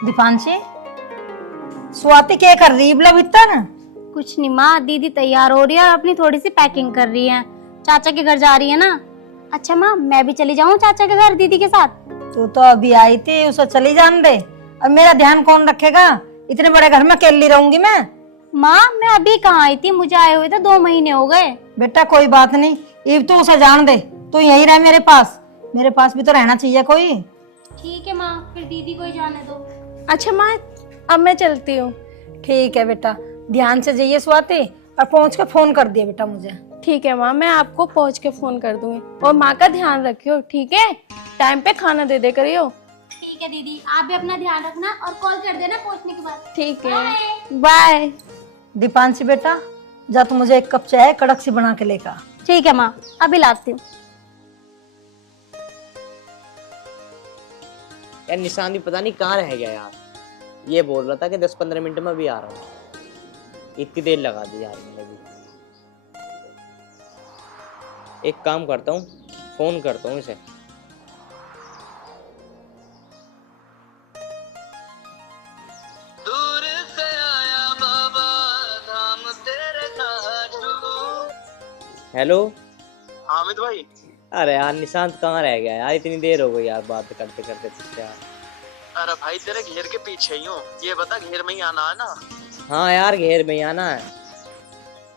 दीपांशी, स्वाति क्या कर रही है भीतर? कुछ नहीं माँ, दीदी तैयार हो रही है और अपनी थोड़ी सी पैकिंग कर रही है। चाचा के घर जा रही है ना। अच्छा माँ, मैं भी चली जाऊँ चाचा के घर दीदी के साथ? तू तो अभी आई थी, उसे चली जान दे। अब मेरा ध्यान कौन रखेगा? इतने बड़े घर में अकेली रहूंगी मैं। माँ मैं अभी कहाँ आई थी, मुझे आए हुए तो 2 महीने हो गए। बेटा कोई बात नहीं, इब तो उसे जान दे। तू यहीं रह मेरे पास भी तो रहना चाहिए कोई। ठीक है माँ, फिर दीदी को ही जाने दो। अच्छा माँ, अब मैं चलती हूँ। ठीक है बेटा, ध्यान से जाइए स्वाति, और पहुंच के फोन कर दिया बेटा मुझे। ठीक है माँ, मैं आपको पहुँच के फोन कर दूंगी। और माँ का ध्यान रखियो, ठीक है? टाइम पे खाना दे दे करियो। ठीक है दीदी, आप भी अपना ध्यान रखना और कॉल कर देना पहुँचने के बाद। ठीक है, बाय। बाय। दीपांशी बेटा, जा तू मुझे 1 कप चाय कड़क सी बना के लेकर। ठीक है माँ, अभी लाती हूँ। यार निशान भी पता नहीं कहाँ रह गया यार। ये बोल रहा था कि 10-15 मिनट में भी आ रहा हूँ। इतनी देर लगा दी यार मैंने भी। एक काम करता हूँ, फोन करता हूँ इसे। दूर से आया बाबा धाम तेरे घाटू। हेलो हामिद भाई। अरे यार निशांत कहाँ रह गया यार, इतनी देर हो गई यार बात करते करते तुझसे यार। अरे भाई तेरे घेर के पीछे ही हूँ, ये बता घेर में ही आना है ना? हाँ यार घेर में ही आना है।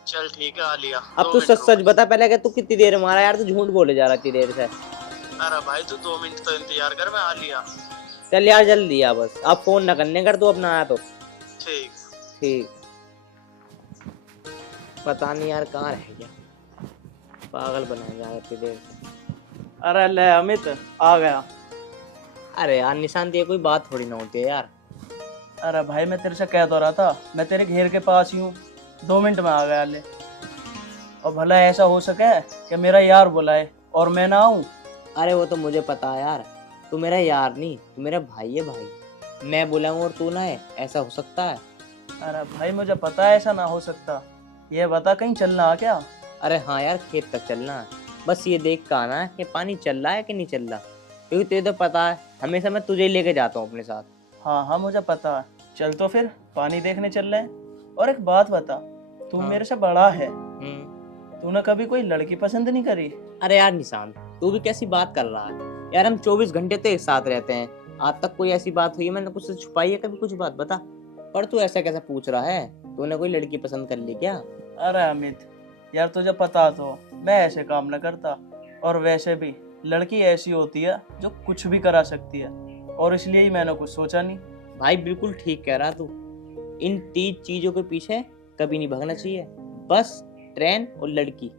चल ठीक है, आ लिया। अब तू सच सच बता पहले कि तू कितनी देर में आ रहा है यार, तू झूठ बोले जा रहा इतनी देर से। अरे भाई तू 2 मिनट तो इंतजार कर, मैं आ लिया। चल यार जल्दी आ बस, अब फोन न करने कर तू अपना आया तो। ठीक ठीक। पता नहीं यार कहाँ रह गया, पागल बनाया जा रहा इतनी देर से। अरे ले अमित आ गया। अरे यार निशांत ये कोई बात थोड़ी ना होती है यार। अरे भाई मैं तेरे से कह तो रहा था, मैं तेरे घेर के पास ही हूँ, 2 मिनट में आ गया ले। और भला ऐसा हो सके कि मेरा यार बुलाए और मैं ना आऊँ? अरे वो तो मुझे पता है यार, तू मेरा यार नहीं, तू मेरा भाई है भाई। मैं बुलाऊं और तू ना है, ऐसा हो सकता है? अरे भाई मुझे पता है ऐसा ना हो सकता। ये बता कहीं चलना है क्या? अरे हाँ यार खेत तक चलना है, बस ये देख कर आना है कि पानी चल रहा है कि नहीं चल रहा, क्योंकि तुझे तो पता है हमेशा मैं तुझे ही लेके जाता हूँ अपने साथ। हाँ हाँ मुझे पता है। चल तो फिर पानी देखने चल रहे हैं। और एक बात बता, तू हाँ। मेरे से बड़ा है, तूने कभी कोई लड़की पसंद नहीं करी? अरे यार निशांत तू भी कैसी बात कर रहा है यार, हम 24 घंटे तो एक साथ रहते हैं, आज तक कोई ऐसी बात हुई है मैंने कुछ छुपाई है कभी? कुछ बात बता। पर तू ऐसा कैसे पूछ रहा है, तूने कोई लड़की पसंद कर ली क्या? अरे अमित यार, तुझे पता तो मैं ऐसे काम न करता। और वैसे भी लड़की ऐसी होती है जो कुछ भी करा सकती है, और इसलिए ही मैंने कुछ सोचा नहीं। भाई बिल्कुल ठीक कह रहा तू, इन 3 चीजों के पीछे कभी नहीं भागना चाहिए, बस ट्रेन और लड़की।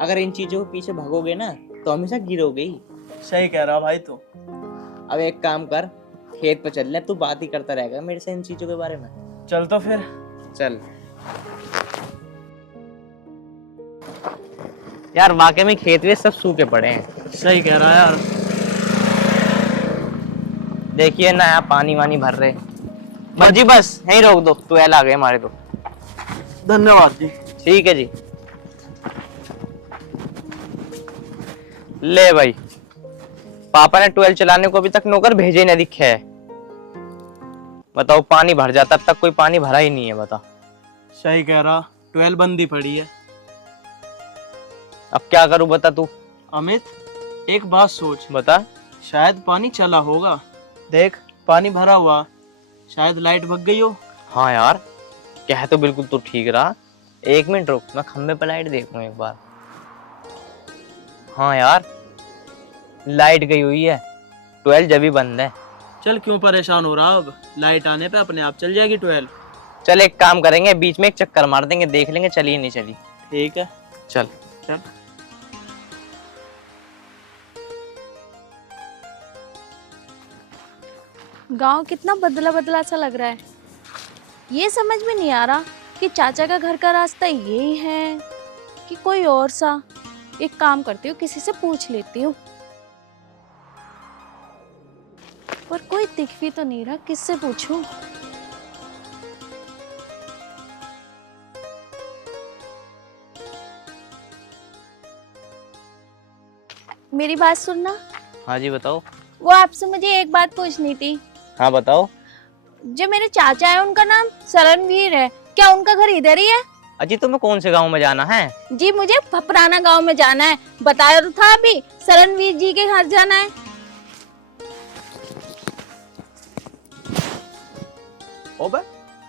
अगर इन चीजों के पीछे भागोगे ना तो हमेशा गिरोगे ही। सही कह रहा भाई तू। अब एक काम कर, खेत पे चल ले, तू बात ही करता रहेगा मेरे से इन चीजों के बारे में। चल तो फिर। चल यार वाकई में खेत में सब सूखे पड़े हैं। सही कह रहा है यार। देखिए ना यहाँ पानी वानी भर रहे। बस जी बस यहीं रोक दो, ट्वेल आ गए हमारे तो। धन्यवाद जी। ठीक है जी। ले भाई, पापा ने 12 चलाने को अभी तक नौकर भेजे नहीं दिखे है। बताओ पानी भर जाता, अब तक कोई पानी भरा ही नहीं है, बता। सही कह रहा, 12 बंदी पड़ी है। अब क्या करूं बता तू। अमित एक बात सोच, बता। शायद पानी चला होगा। देख पानी भरा हुआ, शायद लाइट भग गई हो। हाँ यार कह तो बिल्कुल तू ठीक रहा। 1 मिनट रुक, मैं खंबे पर लाइट देखूं एक बार। हाँ यार लाइट गई हुई है, 12 जब भी बंद है। चल क्यों परेशान हो रहा, अब लाइट आने पे अपने आप चल जाएगी 12। चल एक काम करेंगे, बीच में एक चक्कर मार देंगे, देख लेंगे चली नहीं चली। ठीक है चल चल। गांव कितना बदला बदला सा लग रहा है। ये समझ में नहीं आ रहा कि चाचा का घर का रास्ता यही है कि कोई और सा। एक काम करती हूँ, किसी से पूछ लेती हूँ। पर कोई दिख भी तो नहीं रहा, किससे पूछूं? मेरी बात सुनना। हाँ जी बताओ। वो आपसे मुझे एक बात पूछनी थी। हाँ बताओ। जो मेरे चाचा है उनका नाम शरणवीर है, क्या उनका घर इधर ही है? अजी तुम्हें कौन से गांव में जाना है? जी मुझे फपराना गांव में जाना है, बताया तो था अभी, शरणवीर जी के घर जाना है। ओबे,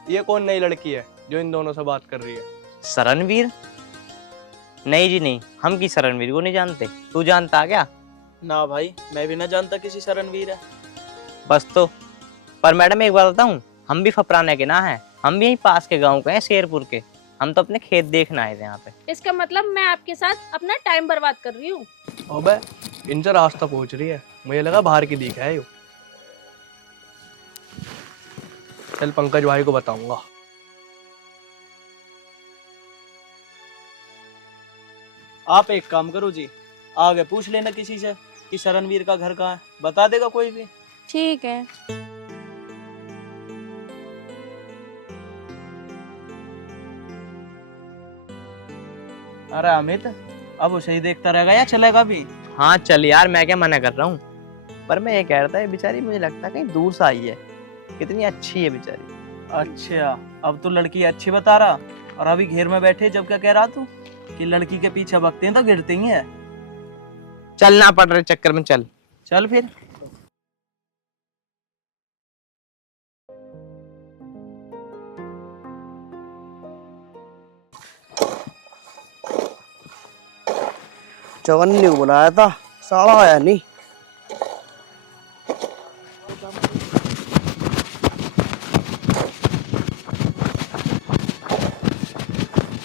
ये कौन नई लड़की है जो इन दोनों से बात कर रही है? शरणवीर? नहीं जी नहीं, हम किसी शरणवीर को नहीं जानते। तू जानता क्या? ना भाई, मैं भी ना जानता किसी शरणवीर है। बस तो। पर मैडम एक बात बताऊं, हम भी फपराने के ना हैं, हम भी यहीं पास के गांव के हैं, शेरपुर के। हम तो अपने खेत देखने आए थे यहाँ पे। इसका मतलब मैं आपके साथ अपना टाइम बर्बाद कर रही हूँ। ओबे, इनसे रास्ता पूछ रही है, मुझे लगा बाहर की दिख है। चल पंकज भाई को बताऊंगा। आप एक काम करो जी, आगे पूछ लेना किसी से कि शरणवीर का घर कहाँ है, बता देगा कोई भी। ठीक है। अरे अमित, अब उसे ही देखता रहेगा या चलेगा भी? हाँ चल यार, मैं क्या मना कर रहा हूँ। पर मैं ये कह रहा था, ये बेचारी मुझे लगता है कहीं दूर से आई है। कितनी अच्छी है बेचारी। अच्छा, अब तो लड़की अच्छी बता रहा, और अभी घेर में बैठे जब क्या कह रहा तू कि लड़की के पीछे भगते हैं तो गिरते ही है। चलना पड़ रहे चक्कर में, चल चल फिर। चवन्नी को बुलाया था, साला आया नहीं।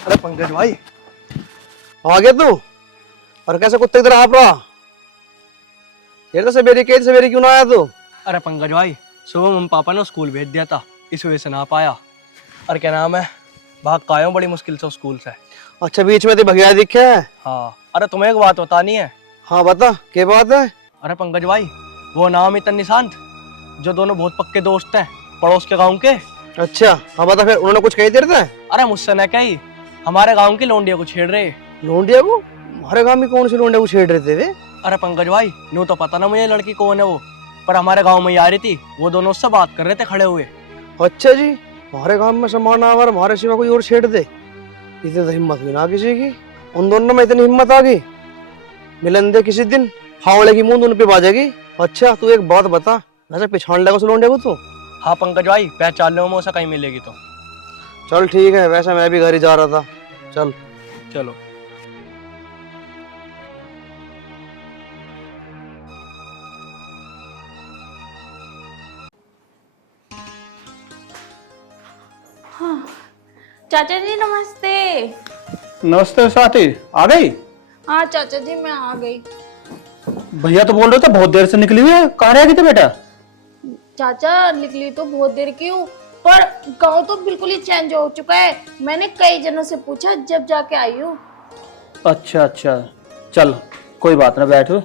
अरे पंकज भाई, आ गया तू? और कैसे कुत्ते की तरह हाँफ रहा? ये तो सवेरे क्यों ना आया तू? अरे पंकज भाई, सुबह मम्मी पापा ने स्कूल भेज दिया था, इस वजह से ना पाया। और क्या नाम है, भाग का आया हूँ बड़ी मुश्किल से स्कूल से। अच्छा, बीच में तो भगया दिखे है। हाँ, अरे तुम्हें एक बात बतानी है। हाँ बता, क्या बात है? अरे पंकज भाई, वो नाम इतन निशांत, जो दोनों बहुत पक्के दोस्त हैं, पड़ोस के गांव के। अच्छा, हाँ बता फिर, उन्होंने कुछ कही तेरे से? अरे मुझसे न कही, हमारे गांव की लोंडिया को छेड़ रहे। लोंडिया को? हमारे गांव में कौन सी लोंडिया को छेड़ रहे थे? अरे पंकज भाई, नो तो पता ना मुझे लड़की कौन है वो, पर हमारे गांव में ही आ रही थी, वो दोनों उससे बात कर रहे थे खड़े हुए। अच्छा जी, हमारे गांव में सामान आवर हमारे सिवा कोई और छेड़ दे? इतनी तो हिम्मत भी ना किसी की। उन दोनों में इतनी हिम्मत आ गई, मिलन दे किसी दिन, हावड़े की मुंह उन पे बाजेगी। अच्छा तू एक बात बता, वैसे पिछाड़ लेगा उस लोंडे को तू? हाँ पंकज भाई, पहचान लो, उसे कहीं मिलेगी तो। चल ठीक है, वैसे मैं भी घर ही जा रहा था। चल चलो। चाचा जी नमस्ते। नमस्ते साथी, आ गई? हाँ चाचा जी मैं आ गई। भैया तो बोल रहे थे बहुत देर से निकली हुई है, कहाँ रह गई थी बेटा? चाचा निकली तो बहुत देर की हूँ, पर गांव तो बिल्कुल ही चेंज हो चुका है। मैंने कई जनों से पूछा, जब जाके आई हूँ। अच्छा अच्छा, चल कोई बात ना, बैठो।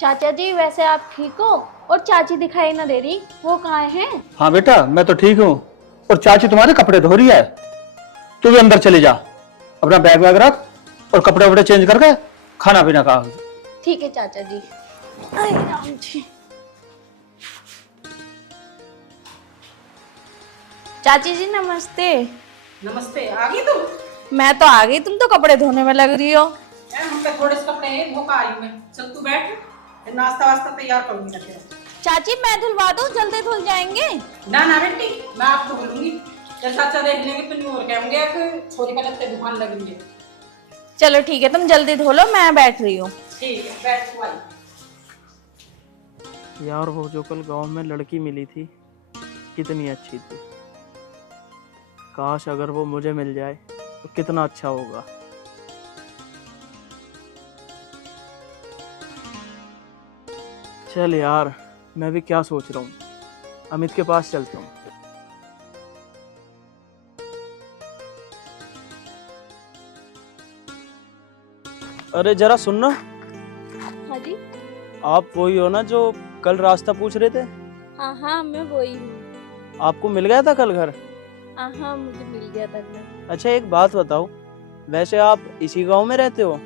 चाचा जी वैसे आप ठीक हो? और चाची दिखाई ना दे रही, वो कहाँ हैं? हाँ बेटा, मैं तो ठीक हूँ, और चाची तुम्हारे कपड़े धो रही है। तू भी अंदर चली जा, अपना बैग वैग रख और कपड़े वपड़े चेंज करके खाना पीना खा। ठीक है चाचा जी। अरे राम जी। चाची जी नमस्ते। नमस्ते, आ गई तुम? मैं तो आ गई, तुम तो कपड़े धोने में लग रही हो। हम पे थोड़े से कपड़े हैं, धो के आई मैं। चल तू बैठ, नाश्ता वास्ता तैयार करूंगी ना। चाची मैं धुलवा दूं, जल्दी धुल जाएंगे। ना ना बेटी, मैं आपको बोलूंगी। जब चाचा देख लेंगे तो नहीं और कहेंगे कि छोरी का लगते दुकान लग रही है। चलो ठीक है, तुम जल्दी धो लो, मैं बैठ रही हूँ। ठीक है, बैठ तू आई। यार वो जो कल गांव में लड़की मिली थी, कितनी अच्छी थी। काश अगर वो मुझे मिल जाए तो कितना अच्छा होगा। चल यार, मैं भी क्या सोच रहा हूँ, अमित के पास चलता हूँ। अरे जरा सुनना। हाँ जी। आप वही हो ना जो कल रास्ता पूछ रहे थे? हाँ हाँ मैं वही हूँ। आपको मिल गया था कल घर? हाँ हाँ मुझे मिल गया था घर। अच्छा एक बात बताओ, वैसे आप इसी गांव में रहते हो?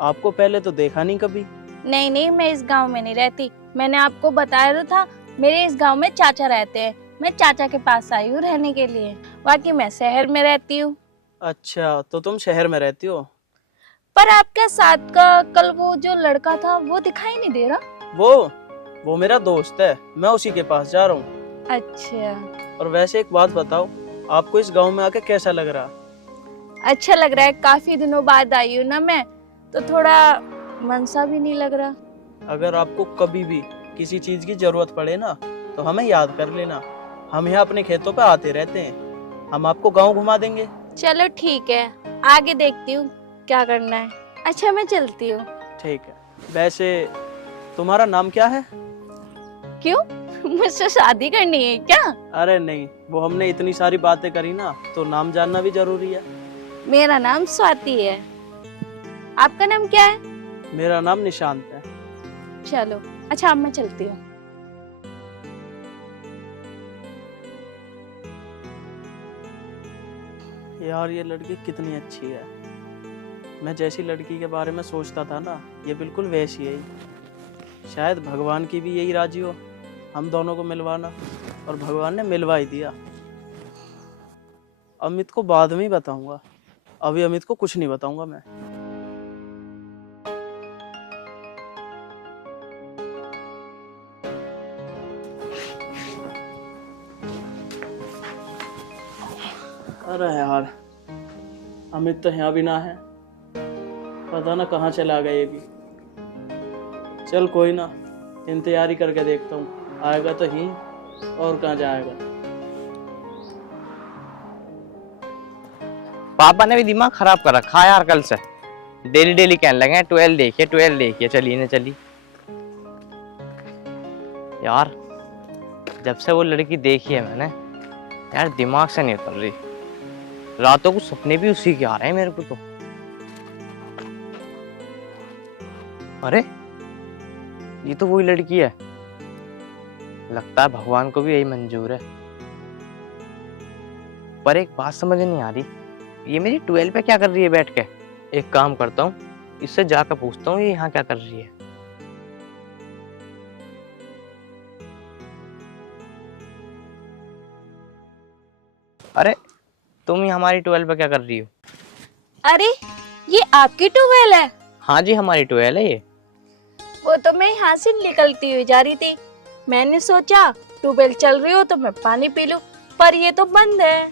आपको पहले तो देखा नहीं कभी। नहीं नहीं, मैं इस गांव में नहीं रहती। मैंने आपको बताया तो था, मेरे इस गांव में चाचा रहते हैं। मैं चाचा के पास आई हूँ रहने के लिए। बाकी मैं शहर में रहती हूँ। अच्छा, तो तुम शहर में रहती हो? पर आपके साथ का कल वो जो लड़का था वो दिखाई नहीं दे रहा। वो मेरा दोस्त है, मैं उसी के पास जा रहा हूँ। अच्छा। और वैसे एक बात बताओ, आपको इस गांव में आके कैसा लग रहा? अच्छा लग रहा है, काफी दिनों बाद आई हूँ ना मैं, तो थोड़ा मन सा भी नहीं लग रहा। अगर आपको कभी भी किसी चीज की जरूरत पड़े ना, तो हमें याद कर लेना। हम यहाँ अपने खेतों पे आते रहते हैं, हम आपको गांव घुमा देंगे। चलो ठीक है, आगे देखती हूँ क्या करना है। अच्छा मैं चलती हूँ। ठीक है। वैसे तुम्हारा नाम क्या है? क्यों, मुझसे शादी करनी है क्या? अरे नहीं, वो हमने इतनी सारी बातें करी ना, तो नाम जानना भी जरूरी है। मेरा नाम स्वाति है। आपका नाम क्या है? मेरा नाम निशांत है। चलो अच्छा, अब मैं चलती हूँ। यार ये लड़की कितनी अच्छी है। मैं जैसी लड़की के बारे में सोचता था ना, ये बिल्कुल वैसी है। शायद भगवान की भी यही राजी हो हम दोनों को मिलवाना, और भगवान ने मिलवा ही दिया। अमित को बाद में ही बताऊंगा, अभी अमित को कुछ नहीं बताऊंगा मैं। अरे यार, अमित तो यहाँ भी ना है, पता ना कहाँ चला गया ये भी। चल कोई ना, इंतजार ही करके देखता हूँ, आएगा तो ही, और कहाँ जाएगा। पापा ने भी दिमाग खराब कर रखा है यार, कल से डेली डेली कहने लगे 12 देखिए 12 देखिए, चलिए ना चली। यार जब से वो लड़की देखी है मैंने, यार दिमाग से नहीं उतर रही। रातों को सपने भी उसी के आ रहे हैं मेरे को तो। अरे ये तो वही लड़की है, लगता है भगवान को भी यही मंजूर है। पर एक बात समझ नहीं आ रही, ये मेरी 12 पे क्या कर रही है बैठ के। एक काम करता हूँ, इससे जाकर पूछता हूँ ये यहाँ क्या कर रही है। अरे तुम ही हमारी 12 पे क्या कर रही हो? अरे ये आपकी ट्यूबवेल है? हाँ जी हमारी 12 है ये। वो तो मैं यहाँ से निकलती हुई जा रही थी, मैंने सोचा ट्यूबवेल चल रही हो तो मैं पानी पी लूं, पर ये तो बंद है।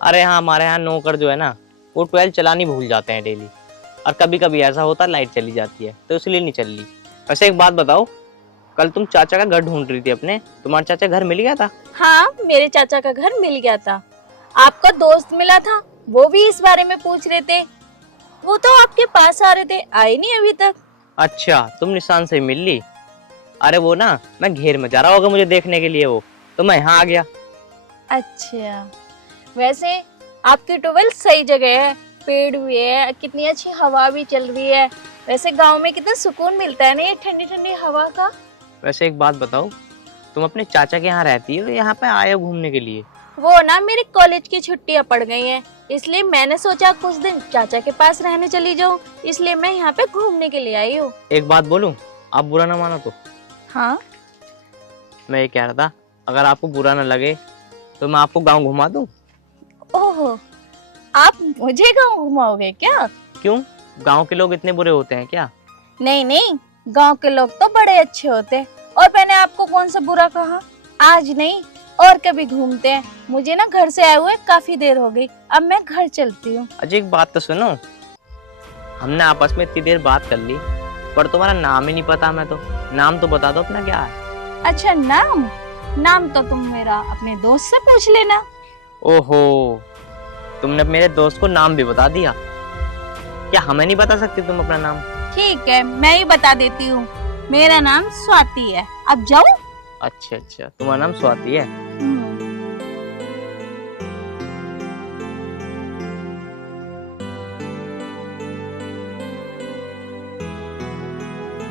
अरे हाँ, हमारे यहाँ नौकर जो है ना, वो 12 चलानी भूल जाते हैं डेली, और कभी कभी ऐसा होता है लाइट चली जाती है, तो इसलिए नहीं चल रही। वैसे एक बात बताओ, कल तुम चाचा का घर ढूंढ रही थी अपने, तुम्हारा चाचा घर मिल गया था? हाँ मेरे चाचा का घर मिल गया था। आपका दोस्त मिला था, वो भी इस बारे में पूछ रहे थे। वो तो आपके पास आ रहे थे, आए नहीं अभी तक। अच्छा तुम निशान से मिल ली? अरे वो ना, मैं घेर में जा रहा होगा मुझे देखने के लिए वो, तो मैं यहाँ आ गया। अच्छा वैसे आपकी ट्यूबवेल सही जगह है, पेड़ भी है, कितनी अच्छी हवा भी चल रही है। वैसे गांव में कितना सुकून मिलता है ना ये ठंडी ठंडी हवा का। वैसे एक बात बताओ, तुम अपने चाचा के यहाँ रहती हो, यहाँ पे आए हो घूमने के लिए? वो ना मेरी कॉलेज की छुट्टियां पड़ गई हैं, इसलिए मैंने सोचा कुछ दिन चाचा के पास रहने चली जाऊं, इसलिए मैं यहाँ पे घूमने के लिए आई हूँ। एक बात बोलूं, आप बुरा ना मानो तो। हाँ मैं ये कह रहा था, अगर आपको बुरा ना लगे तो मैं आपको गांव घुमा दूं। ओहो, आप मुझे गांव घुमाओगे क्या? क्यों, गांव के लोग इतने बुरे होते हैं क्या? नहीं नहीं, गांव के लोग तो बड़े अच्छे होते हैं, और मैंने आपको कौन सा बुरा कहा? आज नहीं और कभी घूमते हैं। मुझे ना घर से आए हुए काफी देर हो गई, अब मैं घर चलती हूँ। अजय एक बात तो सुनो, हमने आपस में इतनी देर बात कर ली, पर तुम्हारा नाम ही नहीं पता हमें तो। नाम तो बता दो अपना, क्या है? अच्छा नाम तो तुम मेरा अपने दोस्त से पूछ लेना। ओहो, तुमने मेरे दोस्त को नाम भी बता दिया, क्या हमें नहीं बता सकती तुम अपना नाम? ठीक है, मैं ही बता देती हूँ, मेरा नाम स्वाति है। अब जाऊँ? अच्छा अच्छा, तुम्हारा नाम स्वाति है।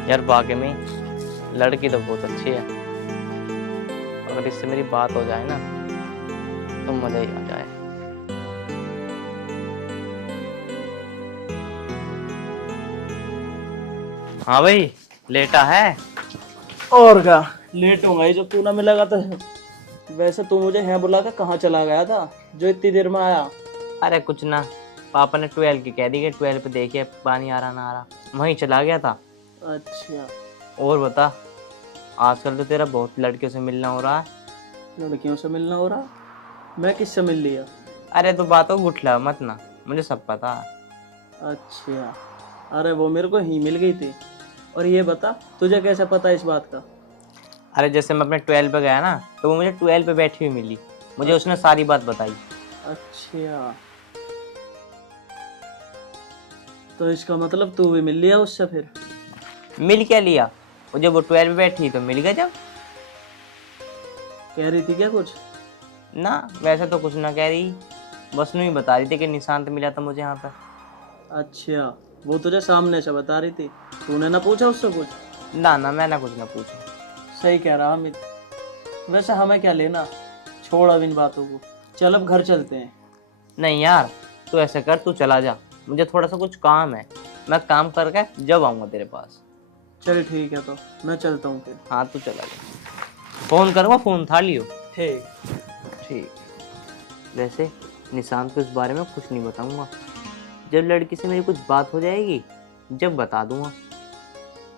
यार वाकई में लड़की तो बहुत अच्छी है, अगर इससे मेरी बात हो जाए ना तो मजा ही आ जाए। हाँ भाई, लेटा है? और क्या लेट होगा, जब तू ना मिलेगा तो वैसे तू मुझे यहाँ बुला कर कहाँ चला गया था जो इतनी देर में आया? अरे कुछ ना, पापा ने 12 की कह दी कि 12 पे देखिए पानी आ रहा ना आ रहा, वहीं चला गया था। अच्छा, और बता, आजकल तो तेरा बहुत लड़कियों से मिलना हो रहा है। लड़कियों से मिलना हो रहा? मैं किससे मिल लिया? अरे तो बातों गुठला मत ना, मुझे सब पता है। अच्छा, अरे वो मेरे को ही मिल गई थी। और ये बता, तुझे कैसे पता इस बात का? अरे जैसे मैं अपने 12 पे गया ना, तो वो मुझे 12 पे बैठी हुई मिली, मुझे उसने सारी बात बताई। अच्छा, तो इसका मतलब तू भी मिल लिया उससे फिर? मिल क्या लिया, वो जब वो 12 पे बैठी तो मिल गया। जब कह रही थी क्या कुछ? ना वैसे तो कुछ ना कह रही, बस यूं ही बता रही थी कि निशांत मिला था मुझे यहाँ पे। अच्छा, वो तुझे सामने से बता रही थी, तूने ना पूछा उससे कुछ? ना मैंने कुछ ना पूछा। सही कह रहा अमित। वैसे हमें क्या लेना, छोड़ अब इन बातों को, चल अब घर चलते हैं। नहीं यार, तू ऐसे कर, तू चला जा, मुझे थोड़ा सा कुछ काम है, मैं काम करके जब आऊँगा तेरे पास। चल ठीक है, तो मैं चलता हूँ फिर। हाँ तू चला जा, फोन करूँगा, फोन था लियो। ठीक। ठीक। वैसे निशांत को इस बारे में कुछ नहीं बताऊंगा, जब लड़की से मेरी कुछ बात हो जाएगी जब बता दूंगा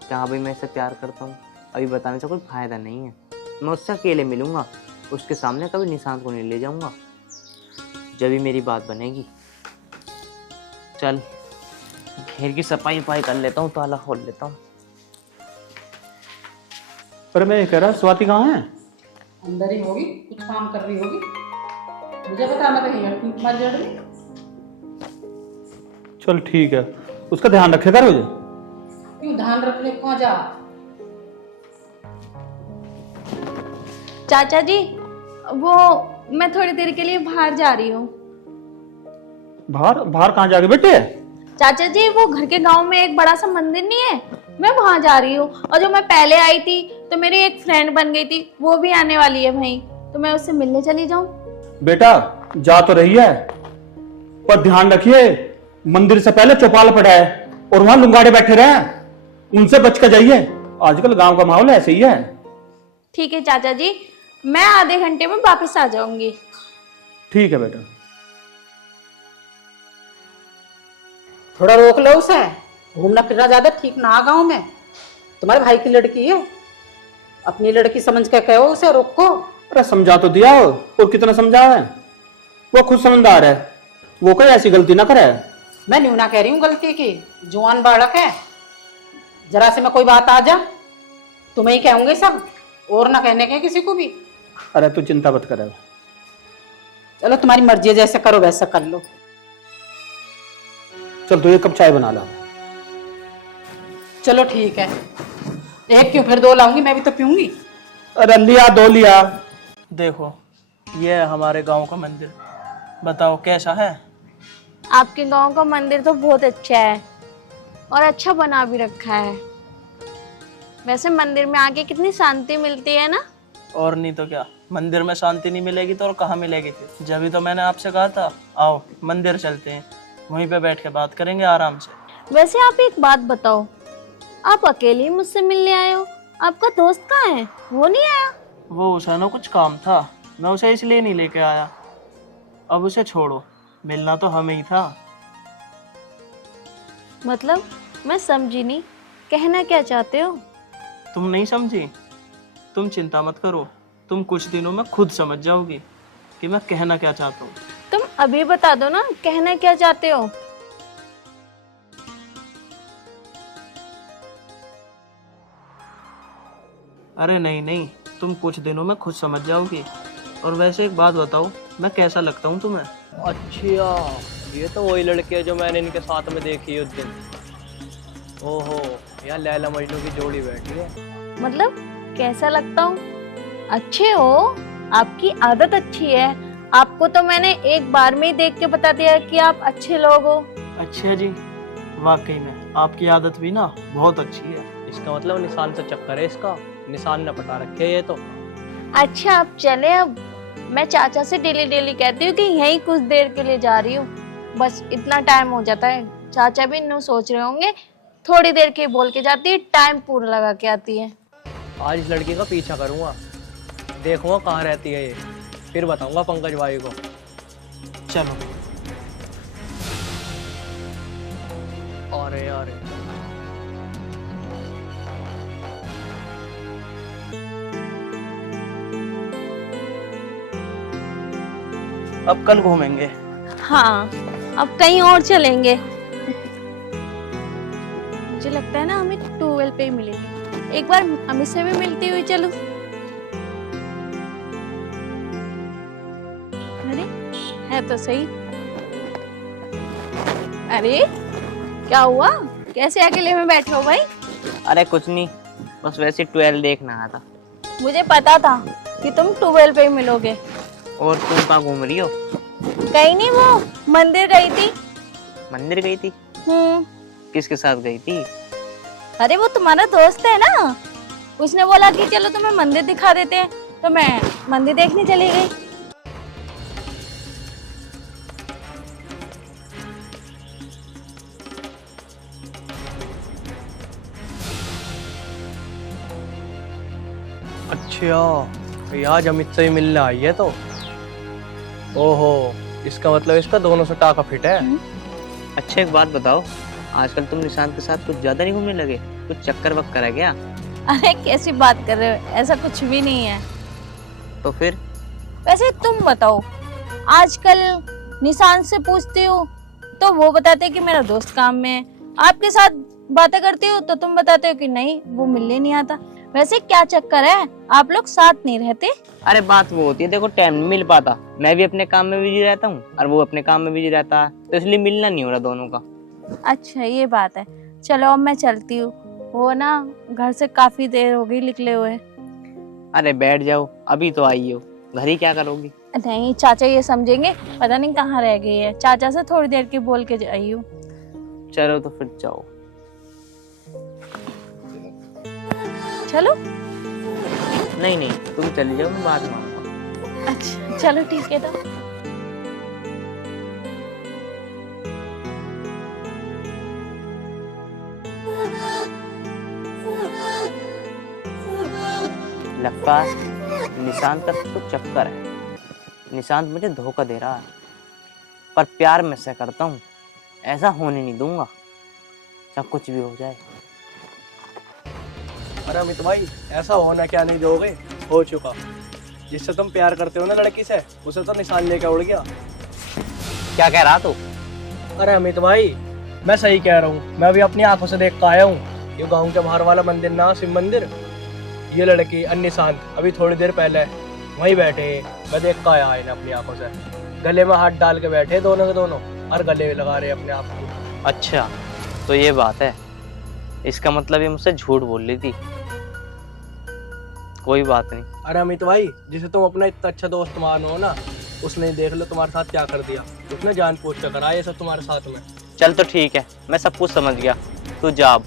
कि हाँ भाई मैं इससे प्यार करता हूँ। अभी बताने से कोई फायदा नहीं है, मैं उससे अकेले मिलूंगा, उसके सामने कभी निशांत को नहीं ले जाऊंगा, जब भी मेरी बात बनेगी। चल घेर की सफाई कर लेता हूँ, ताला खोल लेता हूँ। पर मैं ये कह रहा, स्वाति कहाँ है? अंदर ही होगी, कुछ काम कर रही होगी, मुझे बता, मैं कहीं हटूं तुम्हारी जड़ में। चल ठीक है, उसका ध्यान रखेगा रोज। क्यों ध्यान रखने को जा? चाचा जी, वो मैं थोड़ी देर के लिए बाहर जा रही हूँ। बाहर बाहर कहाँ जाके बेटे? चाचा जी, वो घर के गांव में एक बड़ा सा मंदिर नहीं है, मैं वहां जा रही हूँ। और जो मैं पहले आई थी तो मेरी एक फ्रेंड बन गई थी, वो भी आने वाली है भाई, तो मैं उससे मिलने चली जाऊं। बेटा जा तो रही है, पर ध्यान रखिए मंदिर से पहले चौपाल पड़ा है और वहां लुंगाड़े बैठे रहे हैं, उनसे बच कर जाइए, आजकल गांव का माहौल ऐसे ही है। ठीक है चाचा जी, मैं आधे घंटे में वापस आ जाऊंगी। ठीक है बेटा। थोड़ा रोक लो उसे, घूमना फिरना ज्यादा ठीक ना आ गाँव में, तुम्हारे भाई की लड़की है, अपनी लड़की समझ के कहो उसे, रोको। अरे समझा तो दिया, और कितना समझा है, वो खुद समझदार है, वो कोई ऐसी गलती ना करे। मैं न्यू ना कह रही हूँ गलती की, जवान बालक है, जरा से मैं कोई बात आ जा तुम्हें ही कहूंगी सब, और ना कहने के किसी को भी। अरे तू चिंता मत करे, चलो तुम्हारी मर्जी है, जैसे करो वैसा कर लो। चल तू एक कप चाय बना ला। चलो ठीक है, एक क्यों फिर 2 लाऊंगी, मैं भी तो पीऊंगी। अरे लिया 2 लिया। देखो, ये है हमारे गांव का मंदिर, बताओ कैसा है? आपके गांव का मंदिर तो बहुत अच्छा है और अच्छा बना भी रखा है। वैसे मंदिर में आके कितनी शांति मिलती है ना। और नहीं तो क्या, मंदिर में शांति नहीं मिलेगी तो और कहाँ मिलेगी फिर? जब भी तो मैंने आपसे कहा था आओ मंदिर चलते हैं, वहीं पे बैठ के बात करेंगे आराम से। वैसे आप एक बात बताओ, आप अकेले ही मुझसे मिलने आए हो, आपका दोस्त कहाँ है, वो नहीं आया? वो उसे ना कुछ काम था, मैं उसे इसलिए नहीं लेके आया। अब उसे छोड़ो, मिलना तो हमें ही था। मतलब मैं समझी नहीं, कहना क्या चाहते हो? तुम नहीं समझी? तुम चिंता मत करो, तुम कुछ दिनों में खुद समझ जाओगी कि मैं कहना क्या चाहता हूँ। तुम अभी बता दो ना, कहना क्या चाहते हो? अरे नहीं, तुम कुछ दिनों में खुद समझ जाओगी। और वैसे एक बात बताओ, मैं कैसा लगता हूँ तुम्हें? अच्छा, ये तो वही लड़की है जो मैंने इनके साथ में देखी उस दिन। ओहो, यहाँ लैला मजनू की जोड़ी बैठी है। मतलब कैसा लगता हूँ? अच्छे हो, आपकी आदत अच्छी है। आपको तो मैंने एक बार में ही देख के बता दिया कि आप अच्छे लोग हो। अच्छा जी, वाकई में आपकी आदत भी ना बहुत अच्छी है। इसका मतलब निशान से चक्कर है इसका, निशान ने पटा रखे है ये तो। अच्छा अब चले, अब मैं चाचा से डेली कहती हूँ कि यहीं कुछ देर के लिए जा रही हूँ, बस इतना टाइम हो जाता है। चाचा भी नो सोच रहे होंगे, थोड़ी देर के बोल के जाती है, टाइम पूरा लगा के आती है। आज इस लड़की का पीछा करूंगा, देखूंगा कहाँ रहती है ये, फिर बताऊंगा पंकज भाई को। चलो। अरे यार अब कल घूमेंगे। हाँ, अब कहीं और चलेंगे। मुझे लगता है ना हमें 12 पे ही मिलेगी। एक बार अमित से भी मिलती हुई चलो। अरे है तो सही। अरे क्या हुआ, कैसे अकेले में बैठे हो भाई? अरे कुछ नहीं, बस वैसे 12 देखना आया था। मुझे पता था कि तुम 12 पे ही मिलोगे। और तुम कहाँ घूम रही हो? कहीं नहीं, वो मंदिर गई थी। मंदिर गई थी? हम्म। किसके साथ गई थी? अरे वो तुम्हारा दोस्त है ना, उसने बोला कि चलो तुम्हें मंदिर दिखा देते हैं, तो मैं मंदिर देखने चली गई। अच्छा, ये आज अमित से ही मिलने आई है तो। ओहो, इसका मतलब इसका दोनों से टाका फिट है। अच्छा एक बात बताओ, आजकल तुम निशांत के साथ कुछ ज्यादा नहीं घूमने लगे? कुछ चक्कर वक्कर है क्या? अरे कैसी बात कर रहे हो, ऐसा कुछ भी नहीं है। तो फिर? वैसे तुम बताओ, आजकल निशांत से पूछती हो तो वो बताते हैं कि मेरा दोस्त काम में है। आपके साथ बातें करती हो तो तुम बताते हो कि नहीं, वो मिलने नहीं आता। वैसे क्या चक्कर है, आप लोग साथ नहीं रहते? अरे बात वो होती है, देखो टाइम नहीं मिल पाता। मैं भी अपने काम में बिजी रहता हूँ और वो अपने काम में बिजी रहता है, तो इसलिए मिलना नहीं हो रहा दोनों का। अच्छा ये बात है। चलो अब मैं चलती हूँ, वो ना घर से काफी देर हो गई निकले हुए। अरे बैठ जाओ, अभी तो आई हो, घर ही क्या करोगी? नहीं, चाचा ये समझेंगे, पता नहीं कहाँ रह गई है। चाचा से थोड़ी देर की बोल के आई हूँ। चलो तो फिर जाओ। चलो। नहीं नहीं, तुम चली जाओ, मैं बाद में आऊंगा। अच्छा चलो ठीक है। तो लगता है निशांत का तो चक्कर है। निशांत मुझे धोखा दे रहा है, पर प्यार में से करता हूँ, ऐसा होने नहीं दूंगा, चाहे कुछ भी हो जाए। अरे अमित भाई, ऐसा होना क्या नहीं दोगे, हो चुका। जिससे तुम प्यार करते हो ना लड़की से, उसे तो निशान लेके उड़ गया। क्या कह रहा तू? अरे अमित भाई, मैं सही कह रहा हूँ। मैं भी अपनी आंखों से देख कर आया हूँ। ये गाँव के बाहर वाला मंदिर ना, शिव मंदिर, ये लड़की और निशांत अभी थोड़ी देर पहले वहीं बैठे। मैं देख कर आया इन्हें अपनी आंखों से। गले में हाथ डाल के बैठे दोनों के दोनों, और गले लगा रहे अपने आप को। अच्छा तो ये बात है, इसका मतलब ये मुझसे झूठ बोल रही थी। कोई बात नहीं। अरे अमित भाई, जिसे तुम अपना इतना अच्छा दोस्त मानो ना, उसने देख लो तुम्हारे साथ क्या कर दिया। उसने जान पूछ कर करा ये सब तुम्हारे साथ में। चल तो ठीक है, मैं सब कुछ समझ गया, तू जा अब।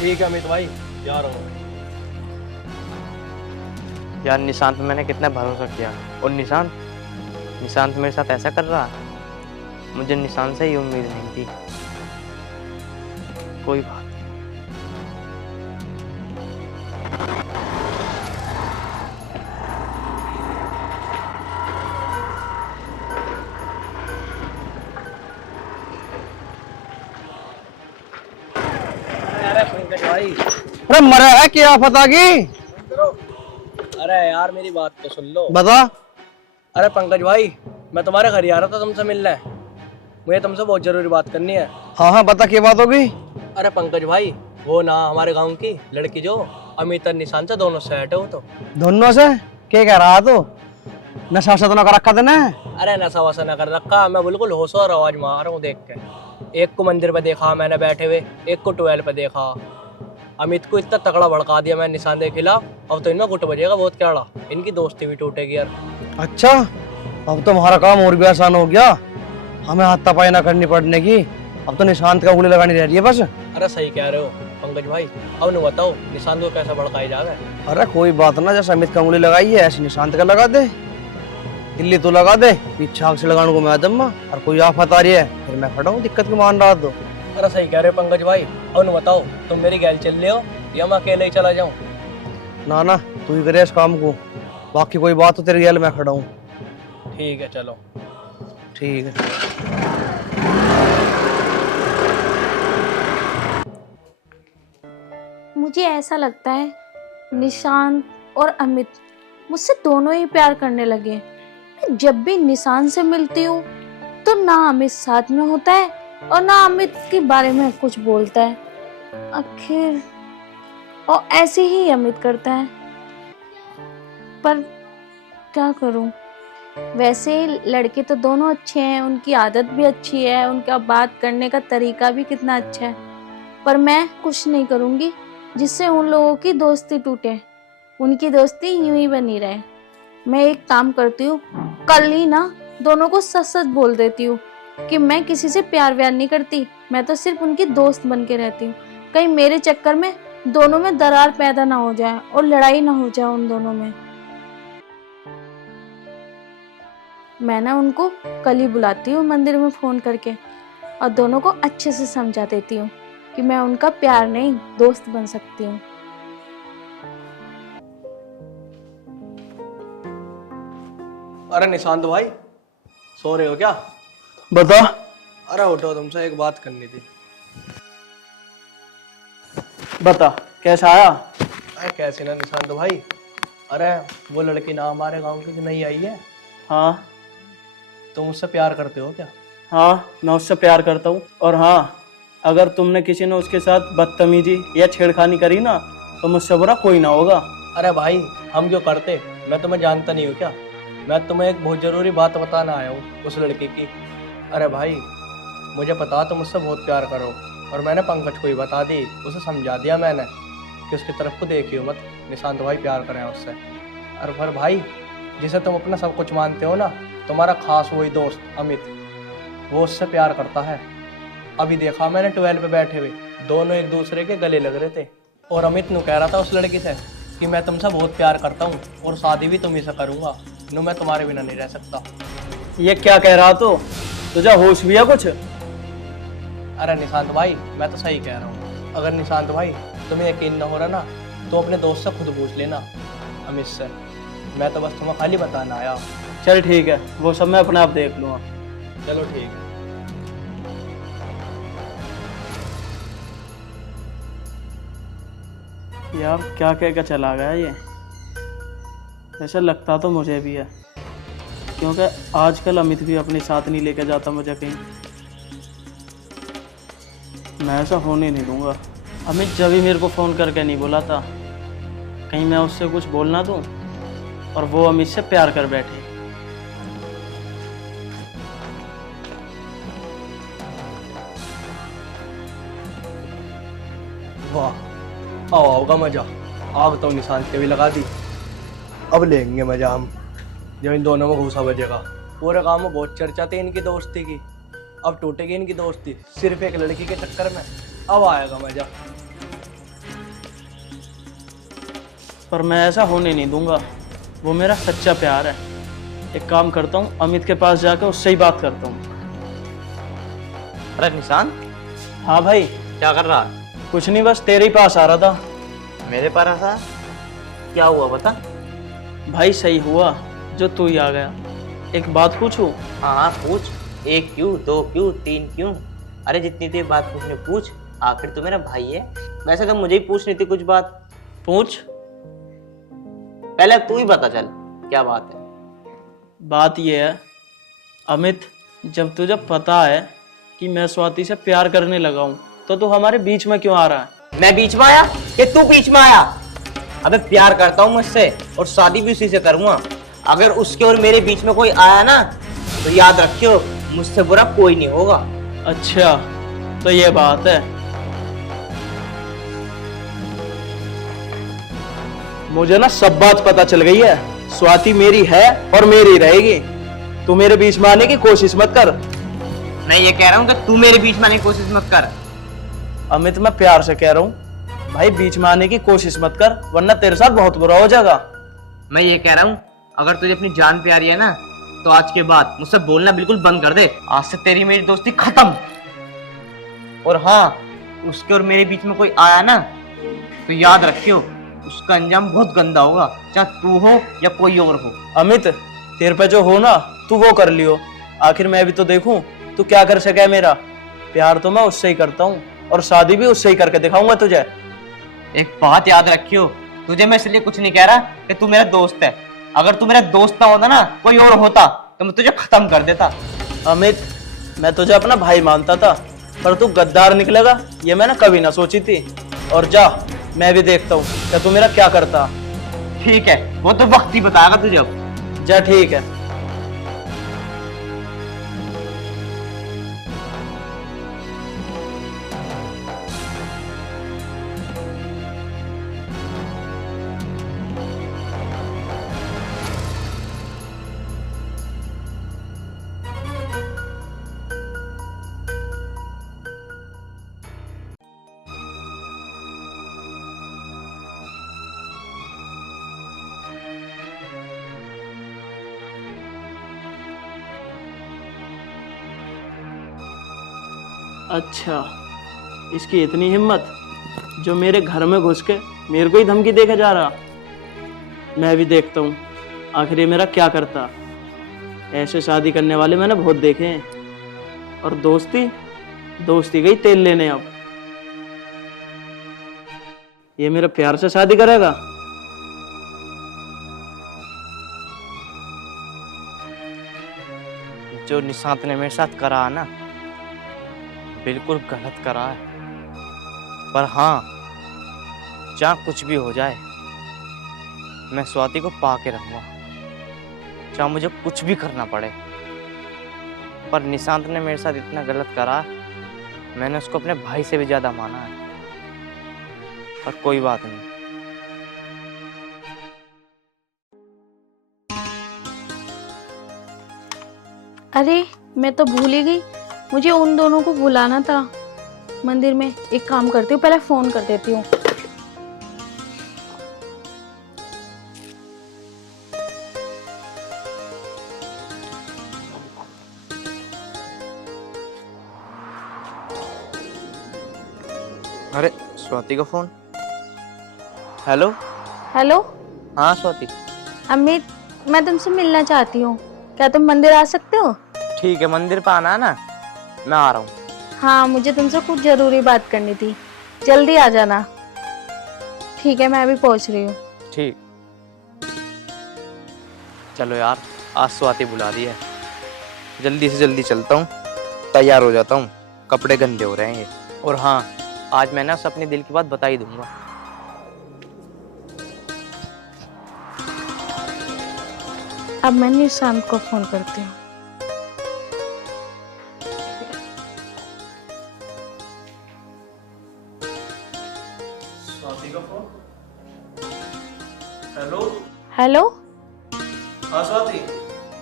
ठीक है अमित भाई, जा रहा हूँ। यार निशांत पे मैंने कितना भरोसा किया, और निशांत मेरे साथ ऐसा कर रहा है। मुझे निशांत से ही उम्मीद नहीं थी। कोई बात। अरे मरे है क्या पता की? अरे यार मेरी बात तो सुन लो। बता। अरे पंकज भाई, मैं तुम्हारे घर ही आ रहा था तुमसे मिलने। मुझे तुमसे बहुत जरूरी बात करनी है। हाँ हाँ बता, क्या बात होगी? अरे पंकज भाई, वो ना हमारे गांव की लड़की जो अमित और निशान से दोनों सेट है। वो तो दोनों से क्या कह रहा तो? नशा वशा तो ना कर रखा था ना? अरे नशा वशा ना कर रखा, मैं बिल्कुल होश और आवाज मार रहा हूँ देख के। एक को मंदिर पे देखा मैंने बैठे हुए, एक को 12 पे देखा। अमित को इतना तगड़ा भड़का दिया मैं निशान के खिलाफ। अब तो इनमें गुट बजेगा बहुत क्याड़ा, इनकी दोस्ती भी टूटेगी यार। अच्छा, अब तो हमारा काम और भी आसान हो गया, हमें हाथापाई ना करनी पड़ने की। अब तो निशांत का उंगली लगानी रह रही है बस। अरे सही कह रहे हो पंकज भाई। अब न बताओ निशांत को कैसा भड़काई जाए? अरे कोई बात ना, जैसे अमित का उंगली लगाई है ऐसे निशांत का लगा दे। दिल्ली तो लगा दे, पीछे आग से लगाने को मैं दम्मा, और कोई आफत आ रही है फिर मैं खड़ा हूँ दिक्कत की मान रहा दो। अरे सही कह रहे हो पंकज भाई। अब न बताओ तुम मेरी गैल चल रहे हो या मैं अकेले ही चला जाऊँ? ना ना, तू ही करे इस काम को। बाकी कोई बात तो तेरे गैल मैं खड़ा हूँ। ठीक है चलो। ठीक है। मुझे ऐसा लगता है निशांत और अमित मुझसे दोनों ही प्यार करने लगे। मैं जब भी निशांत से मिलती हूँ तो ना अमित साथ में होता है और ना अमित के बारे में कुछ बोलता है। आखिर और ऐसे ही अमित करता है, पर क्या करूं। वैसे लड़के तो दोनों अच्छे हैं, उनकी आदत भी अच्छी है, उनका बात करने का तरीका भी कितना अच्छा है, पर मैं कुछ नहीं करूंगी जिससे उन लोगों की दोस्ती टूटे। उनकी दोस्ती यूं ही बनी रहे। मैं एक काम करती हूँ, कल ही ना दोनों को सच सच बोल देती हूँ कि मैं किसी से प्यार व्यार नहीं करती, मैं तो सिर्फ उनकी दोस्त बन के रहती हूँ। कहीं मेरे चक्कर में दोनों में दरार पैदा ना हो जाए और लड़ाई ना हो जाए उन दोनों में। मैं ना उनको कल ही बुलाती हूँ मंदिर में फोन करके और दोनों को अच्छे से समझा देती हूँ कि मैं उनका प्यार नहीं दोस्त बन सकती हूँ। अरे निशांत भाई, सो रहे हो क्या? बता। अरे उठो, तुमसे एक बात करनी थी। बता कैसा आया? अरे कैसे ना निशांत भाई, अरे वो लड़की ना हमारे गांव की नई आई है। हाँ। तुम उससे प्यार करते हो क्या? हाँ मैं उससे प्यार करता हूँ। और हाँ, अगर तुमने किसी ने उसके साथ बदतमीजी या छेड़खानी करी ना तो मुझसे बुरा कोई ना होगा। अरे भाई हम क्यों करते, मैं तुम्हें जानता नहीं हूँ क्या? मैं तुम्हें एक बहुत ज़रूरी बात बताना आया हूँ उस लड़की की। अरे भाई मुझे पता तुम मुझसे बहुत प्यार करो, और मैंने पंकज को ही बता दी, उसे समझा दिया मैंने कि उसकी तरफ को देखियो मत, निशांत भाई प्यार करें उससे। और फिर भाई जिसे तुम अपना सब कुछ मानते हो ना, तुम्हारा खास वही दोस्त अमित, वो उससे प्यार करता है। अभी देखा मैंने 12 पे बैठे हुए दोनों एक दूसरे के गले लग रहे थे, और अमित नु कह रहा था उस लड़की से कि मैं तुमसे बहुत प्यार करता हूँ और शादी भी तुम्ही से करूँगा, नु मैं तुम्हारे बिना नहीं रह सकता। ये क्या कह रहा तो? तुझे होश भी है कुछ? अरे निशांत भाई मैं तो सही कह रहा हूँ। अगर निशांत भाई तुम्हें यकीन न हो रहा ना तो अपने दोस्त से खुद पूछ लेना, अमित से। मैं तो बस तुम्हें खाली बताना आया। चल ठीक है, वो सब मैं अपने आप देख लूँगा। चलो ठीक है। यार क्या कह के चला गया ये? ऐसा लगता तो मुझे भी है, क्योंकि आजकल अमित भी अपने साथ नहीं लेके जाता मुझे कहीं। मैं ऐसा होने नहीं दूंगा। अमित जब भी मेरे को फ़ोन करके नहीं बोला था, कहीं मैं उससे कुछ बोल ना दूं और वो अमित से प्यार कर बैठे। वाह आओ होगा मजा। आग तो निशांत के भी लगा दी, अब लेंगे मजा हम जब इन दोनों में घूसा बजेगा। पूरे गांव में बहुत चर्चा थी इनकी दोस्ती की, अब टूटेगी इनकी दोस्ती सिर्फ एक लड़की के चक्कर में। अब आएगा मजा। पर मैं ऐसा होने नहीं दूंगा, वो मेरा सच्चा प्यार है। एक काम करता हूँ, अमित के पास जाकर उससे ही बात करता हूँ। अरे निशांत, हाँ भाई। क्या कर रहा है? कुछ नहीं, बस तेरे ही पास आ रहा था। मेरे पास था? क्या हुआ बता। भाई सही हुआ जो तू ही आ गया। एक बात पूछूं? हाँ पूछ। 1 क्यों, 2 क्यों, 3 क्यों? अरे जितनी देर बात पूछने पूछ, आखिर तो मेरा भाई है। वैसे तो मुझे ही पूछनी थी कुछ बात। पूछ। पहले तू ही बता चल क्या बात है। बात ये है अमित, जब तुझे पता है कि मैं स्वाति से प्यार करने लगा हूँ तो तू हमारे बीच में क्यों आ रहा है? मैं बीच में आया कि तू बीच में आया? अबे प्यार करता हूँ मुझसे और शादी भी उसी से करूंगा। अगर उसके और मेरे बीच में कोई आया ना तो याद रखियो, मुझसे बुरा कोई नहीं होगा। अच्छा तो ये बात है। मुझे ना सब बात पता चल गई है। स्वाति मेरी है और मेरी रहेगी। तू मेरे बीच में आने की कोशिश मत कर। मैं ये कह रहा हूँ कि तू मेरे बीच में आने की कोशिश मत कर। अमित मैं प्यार से कह रहा हूँ भाई, बीच में आने की कोशिश मत कर, वरना तेरे साथ बहुत बुरा हो जाएगा। मैं ये कह रहा हूँ अगर तुझे अपनी जान प्यारी है ना तो आज के बाद मुझसे बोलना बिल्कुल बंद कर दे। आज से तेरी मेरी दोस्ती खत्म। और हाँ, उसके और मेरे बीच में कोई आया ना तो याद रखियो, उसका अंजाम बहुत गंदा होगा, चाहे तू हो या कोई और हो। अमित, तेरे पे जो हो ना तू वो कर लियो, आखिर मैं भी तो देखूं तू क्या कर सके। मेरा प्यार तो मैं उससे ही करता हूँ और शादी भी उससे ही करके दिखाऊंगा तुझे। एक बात याद रखियो, तुझे मैं इसलिए कुछ नहीं कह रहा कि तू मेरा दोस्त है। अगर तू मेरा दोस्त ना होता ना, कोई और होता, तो मैं तुझे खत्म कर देता। अमित, मैं तुझे अपना भाई मानता था, पर तू गद्दार निकलेगा ये मैंने कभी ना सोची थी। और जा, मैं भी देखता हूँ कि तू मेरा क्या करता। ठीक है, वो तो वक्त ही बताएगा तुझे अब। जा ठीक है। अच्छा, इसकी इतनी हिम्मत जो मेरे घर में घुस के मेरे को ही धमकी देके जा रहा। मैं भी देखता हूँ आखिर ये मेरा क्या करता। ऐसे शादी करने वाले मैंने बहुत देखे हैं। और दोस्ती दोस्ती गई तेल लेने। अब ये मेरे प्यार से शादी करेगा। जो निशांत ने मेरे साथ करा ना, बिल्कुल गलत करा है। पर हाँ, चाहे कुछ भी हो जाए, मैं स्वाति को पाके रहूंगा, चाहे मुझे कुछ भी करना पड़े। पर निशांत ने मेरे साथ इतना गलत करा, मैंने उसको अपने भाई से भी ज्यादा माना है। पर कोई बात नहीं। अरे मैं तो भूल ही गई, मुझे उन दोनों को बुलाना था मंदिर में। एक काम करती हूँ, पहले फोन कर देती हूँ। अरे स्वाति का फोन। हेलो। हेलो। हाँ स्वाति। अमित, मैं तुमसे मिलना चाहती हूँ, क्या तुम मंदिर आ सकते हो? ठीक है, मंदिर पे आना है ना, मैं आ रहा हूँ। हाँ, मुझे तुमसे कुछ जरूरी बात करनी थी, जल्दी आ जाना। ठीक है, मैं अभी पहुंच रही हूँ। ठीक। चलो यार, आज स्वाति बुला दी है, जल्दी से जल्दी चलता हूँ, तैयार हो जाता हूँ। कपड़े गंदे हो रहे हैं ये। और हाँ, आज मैं ना उसे अपने दिल की बात बता ही दूंगा। अब मैं निशांत को फोन करती हूँ। स्वाति का फोन। हेलो। हेलो। हाँ स्वाति।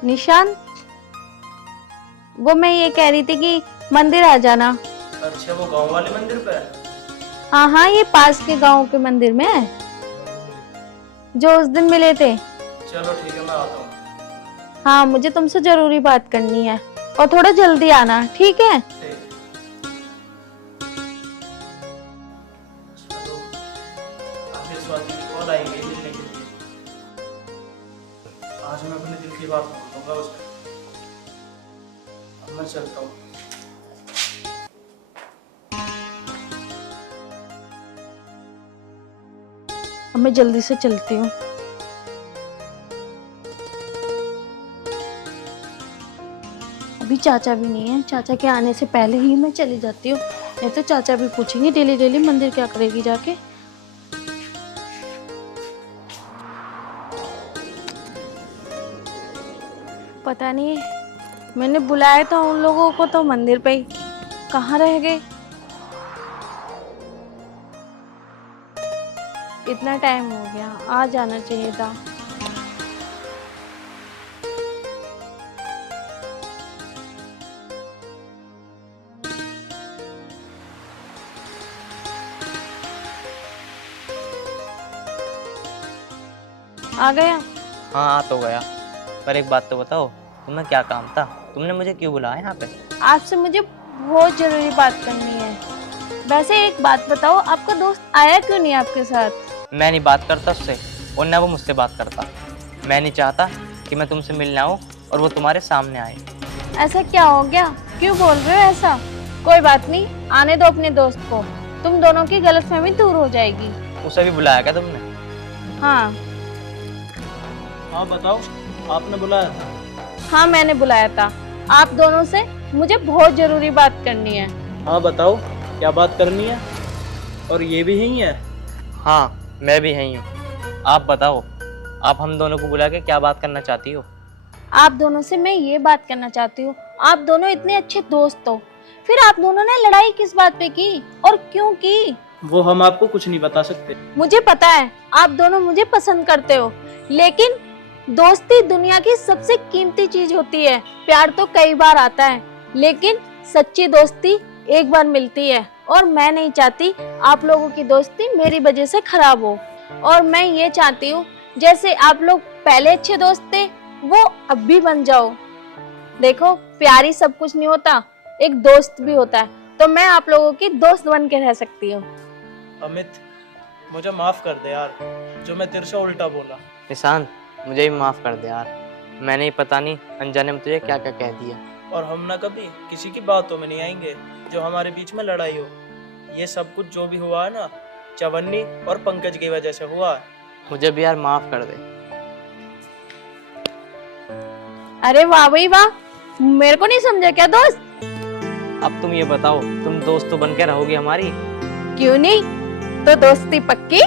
निशांत, वो मैं ये कह रही थी कि मंदिर आ जाना। अच्छा, वो गांव वाले मंदिर पे? हाँ हाँ, ये पास के गांव के मंदिर में है, जो उस दिन मिले थे। चलो ठीक है, मैं आता हूँ। हाँ, मुझे तुमसे जरूरी बात करनी है, और थोड़ा जल्दी आना, ठीक है? आखिर स्वाति की कॉल आएगी मिलने के लिए। आज मैं अपने दिल की बात बोलूंगा उसको। अब मैं चलता हूँ। अब मैं जल्दी से चलती हूँ। अभी चाचा भी नहीं है, चाचा के आने से पहले ही मैं चली जाती हूँ, नहीं तो चाचा भी पूछेंगे डेली डेली मंदिर क्या करेगी जाके। पता नहीं, मैंने बुलाया था उन लोगों को तो मंदिर पे ही, कहाँ रह गए? इतना टाइम हो गया, आ जाना चाहिए था। आ गया? हाँ, आ तो गया। पर एक बात तो बताओ, तुम्हें क्या काम था? तुमने मुझे क्यों बुलाया यहाँ पे? आपसे मुझे बहुत जरूरी बात करनी है। वैसे एक बात बताओ, आपका दोस्त आया क्यों नहीं आपके साथ? मैं नहीं बात करता उससे और ना वो मुझसे बात करता। मैं नहीं चाहता कि मैं तुमसे मिलने आऊँ और वो तुम्हारे सामने आए। ऐसा क्या हो गया, क्यों बोल रहे हो ऐसा? कोई बात नहीं, आने दो अपने दोस्त को, तुम दोनों की गलतफहमी दूर हो जाएगी। उसे भी बुलाया क्या तुमने? हाँ हाँ बताओ, आपने बुलाया था? हाँ मैंने बुलाया था, आप दोनों से मुझे बहुत जरूरी बात करनी है। हाँ बताओ, क्या बात करनी है? और ये भी यही है? हाँ मैं भी यहीं हूँ। आप बताओ, आप हम दोनों को बुला के क्या बात करना चाहती हो? आप दोनों से मैं ये बात करना चाहती हूँ, आप दोनों इतने अच्छे दोस्त हो, फिर आप दोनों ने लड़ाई किस बात पे की और क्यों की? वो हम आपको कुछ नहीं बता सकते। मुझे पता है आप दोनों मुझे पसंद करते हो, लेकिन दोस्ती दुनिया की सबसे कीमती चीज होती है। प्यार तो कई बार आता है, लेकिन सच्ची दोस्ती एक बार मिलती है, और मैं नहीं चाहती आप लोगों की दोस्ती मेरी वजह से खराब हो। और मैं ये चाहती हूँ जैसे आप लोग पहले अच्छे दोस्त थे, वो अब भी बन जाओ। देखो, प्यार ही सब कुछ नहीं होता, एक दोस्त भी होता है, तो मैं आप लोगों की दोस्त बन के रह सकती हूँ। अमित, मुझे माफ कर दे यार, जो मैं तेरे से उल्टा बोला। निशांत, मुझे भी माफ कर दे यार, मैंने ही पता नहीं अनजाने में तुझे क्या क्या कह दिया। और हम ना कभी किसी की बातों में नहीं आएंगे जो हमारे बीच में लड़ाई हो। ये सब कुछ जो भी हुआ है ना, चवन्नी और पंकज की वजह से हुआ है। मुझे भी यार माफ कर दे। अरे वाह भाई वाह, मेरे को नहीं समझा क्या दोस्त? अब तुम ये बताओ, तुम दोस्त तो बन के रहोगी हमारी? क्यों नहीं, तो दोस्ती पक्की।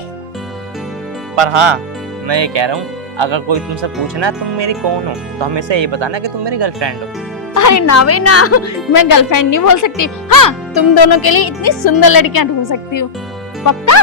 पर हाँ, मैं ये कह रहा हूँ, अगर कोई तुमसे पूछना तुम मेरी कौन हो, तो हमेशा यही बताना कि तुम मेरी गर्लफ्रेंड हो। अरे ना भाई ना, मैं गर्लफ्रेंड नहीं बोल सकती। हाँ, तुम दोनों के लिए इतनी सुंदर लड़कियां ढूंढ सकती हूँ। पक्का?